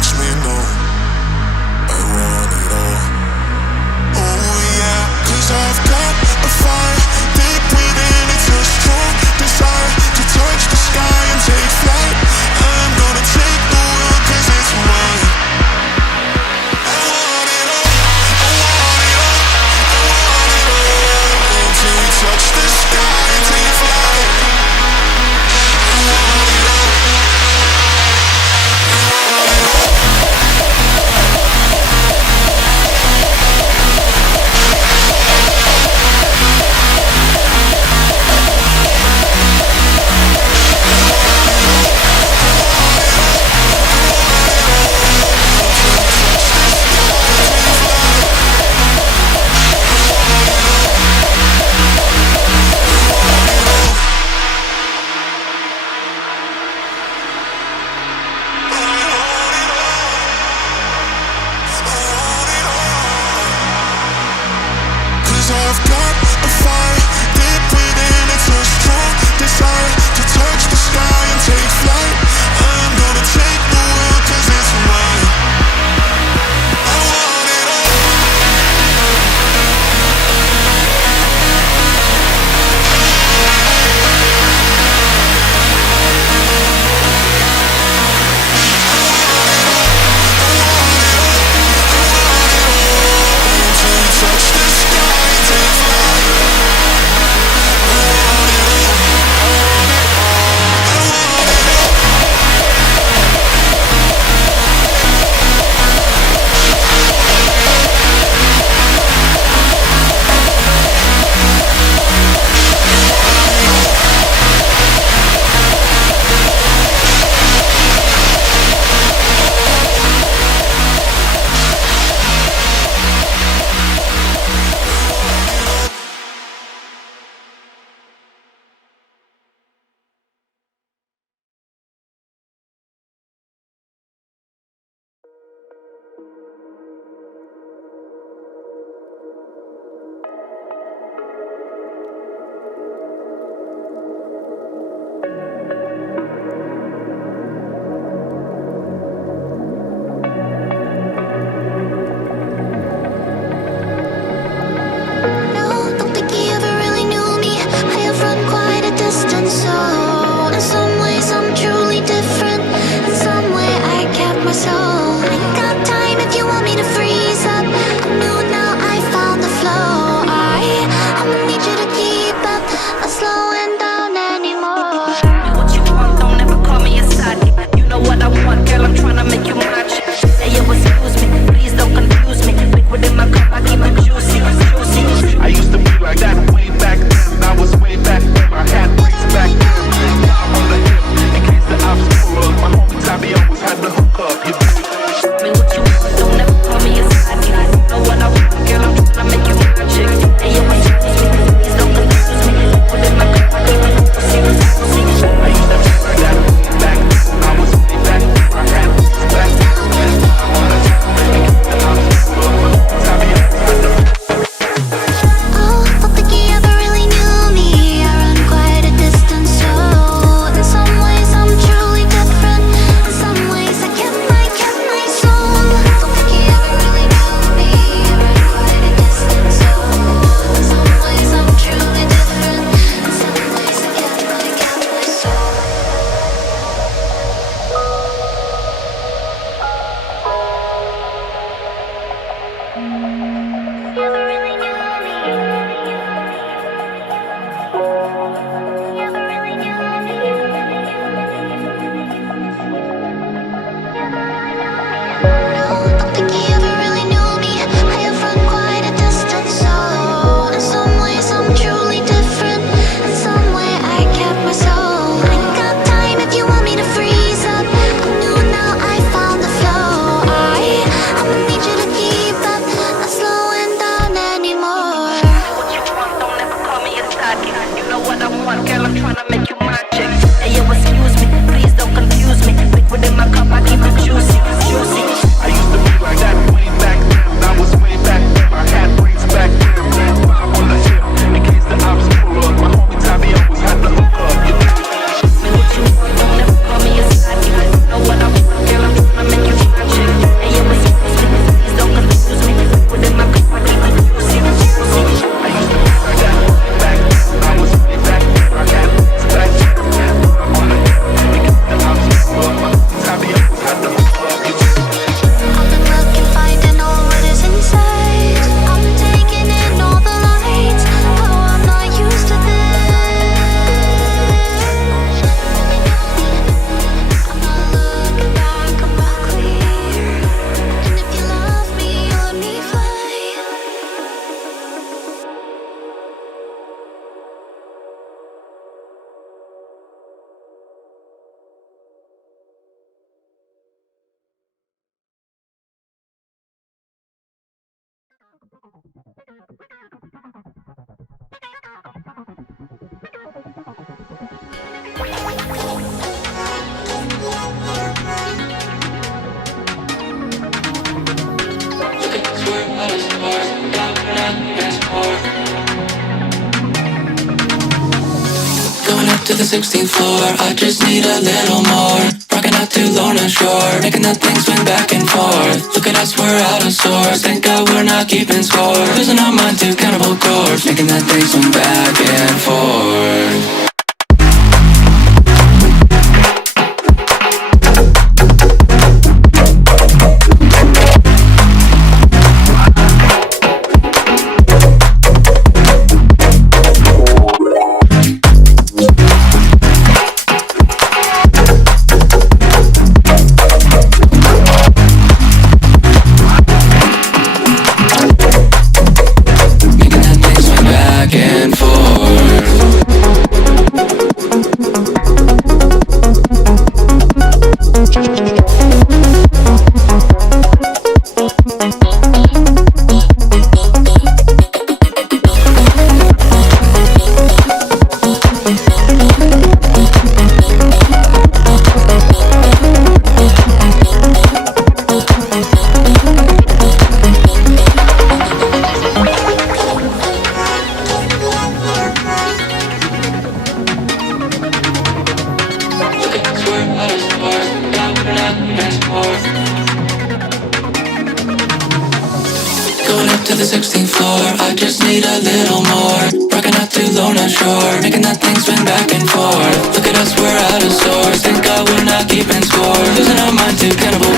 makes me know I want it all. Oh yeah, 'cause I've got a fire deep within. It's a strong desire to touch the sky and take flight. I'm gonna take the world 'cause it's mine. I want it all, I want it all, I want it all. Till we touch the sky and take flight. I want it all, I want it all. 16th floor, I just need a little more. Rocking out to Lorna Shore, making that thing swing back and forth. Look at us, we're out of sorts, thank God we're not keeping score. Losing our mind to cannibal chords, making that thing swing back and forth. To the 16th floor, I just need a little more. Rocking out to Lorna Shore, making that thing swing back and forth. Look at us, we're out of sorts, thank God we're not keeping score. Losing our mind to cannibal